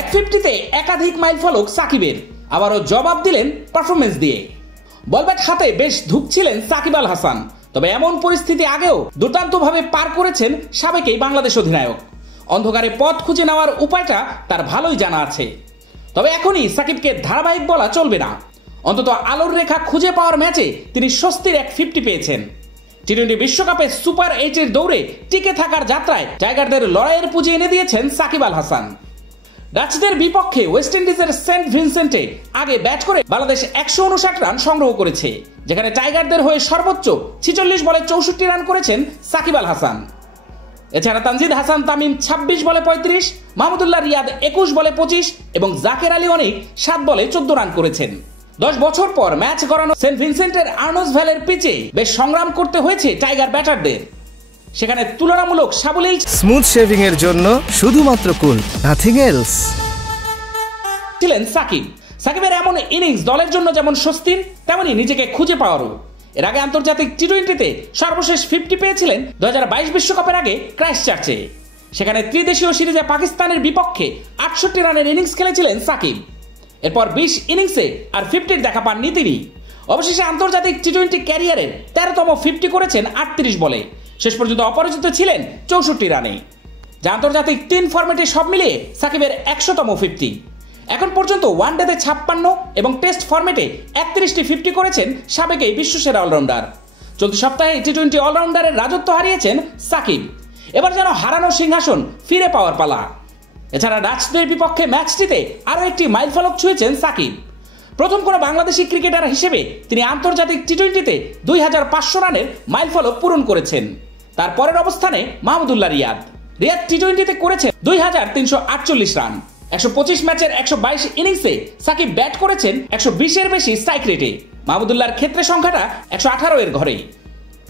এক 50-তে একাধিক মাইল ফলক সাকিবের, আবারও জবাব দিলেন পারফরমেন্স দিয়ে। বল ব্যাট হাতে বেশ ধুঁকছিলেন সাকিব আল হাসান, তবে এমন পরিস্থিতি আগেও দুর্দান্তভাবে পার করেছেন সাবেক এই বাংলাদেশ অধিনায়ক। অন্ধকারে পথ খুঁজে নেওয়ার উপায়টা তার ভালোই জানা আছে। তবে এখনই সাকিবকে ধারাবাহিক বলা চলবে না। অন্তত আলোর রেখা খুঁজে পাওয়ার ম্যাচে তিনি স্বস্তির এক 50 পেয়েছেন। টি-20 বিশ্বকাপে সুপার 8-এর দৌড়ে টিকে থাকার যাত্রায় টাইগারদের লড়াইয়ের পুঁজি এনে দিয়েছেন সাকিব আল হাসান। ডাচদের বিপক্ষে ওয়েস্ট ইন্ডিজের সেন্ট ভিনসেন্টে আগে ব্যাট করে বাংলাদেশ 159 রান সংগ্রহ করেছে, যেখানে টাইগারদের হয়ে সর্বোচ্চ 46 বলে 64 রান করেছেন সাকিব আল হাসান। এছাড়া তানজিদ হাসান তামিম 26 বলে 35, মাহমুদুল্লাহ রিয়াদ 21 বলে 25 এবং জাকের আলী অনিক 7 বলে 14 রান করেছেন। 10 বছর পর ম্যাচ গড়ানো সেন্ট ভিনসেন্টের আর্নস ভ্যালের পিচে বেশ সংগ্রাম করতে হয়েছে টাইগার ব্যাটারদের। সেখানে তুলনামূলক সাবলীল স্মুথ শেভিং এর জন্য শুধুমাত্র কুল, নাথিং এলস ছিলেন সাকিব। সাকিবের এমন ইনিংস দলের জন্য যেমন স্বস্তির, তেমনি নিজেকে খুঁজে পাওয়ারও। এর আগে আন্তর্জাতিক টি-20-তে সর্বশেষ 50 পেয়েছিলেন 2022 বিশ্বকাপের আগে ক্রাইস্টচার্চে। সেখানে ত্রিদেশীয় সিরিজে পাকিস্তানের বিপক্ষে 68 রানের ইনিংস খেলেছিলেন সাকিব। এরপর 20 ইনিংসে আর 50-র দেখা পাননি তিনি। অবশেষে আন্তর্জাতিক টি-20 ক্যারিয়ারের 13তম 50 করেছেন 38 বলে। শেষ পর্যন্ত অপরাজিত ছিলেন 64 রানে, যা আন্তর্জাতিক 3 ফরম্যাটে সব মিলিয়ে সাকিবের 100তম 50। এখন পর্যন্ত ওয়ানডেতে 56 এবং টেস্ট ফরম্যাটে 31টি 50 করেছেন সাবেক এই বিশ্বসেরা অলরাউন্ডার। চলতি সপ্তাহে টি-20 অলরাউন্ডারের রাজত্ব হারিয়েছেন সাকিব। এবার যেন হারানো সিংহাসন ফিরে পাওয়ার পালা। এছাড়া ডাচদের বিপক্ষে ম্যাচটিতে আরও একটি মাইলফলক ছুঁয়েছেন সাকিব। প্রথম কোনো বাংলাদেশি ক্রিকেটার হিসেবে তিনি আন্তর্জাতিক টি-20-তে 2500 রানের মাইলফলক পূরণ করেছেন। তার পরের অবস্থানে মাহমুদুল্লাহ রিয়াদ টি-20-তে করেছেন 2348 রান। 125 ম্যাচের 122 ইনিংসে সাকিব ব্যাট করেছেন 120-এর বেশি স্ট্রাইক রেটে। মাহমুদুল্লাহর ক্ষেত্রে সংখ্যাটা 118 এর ঘরে।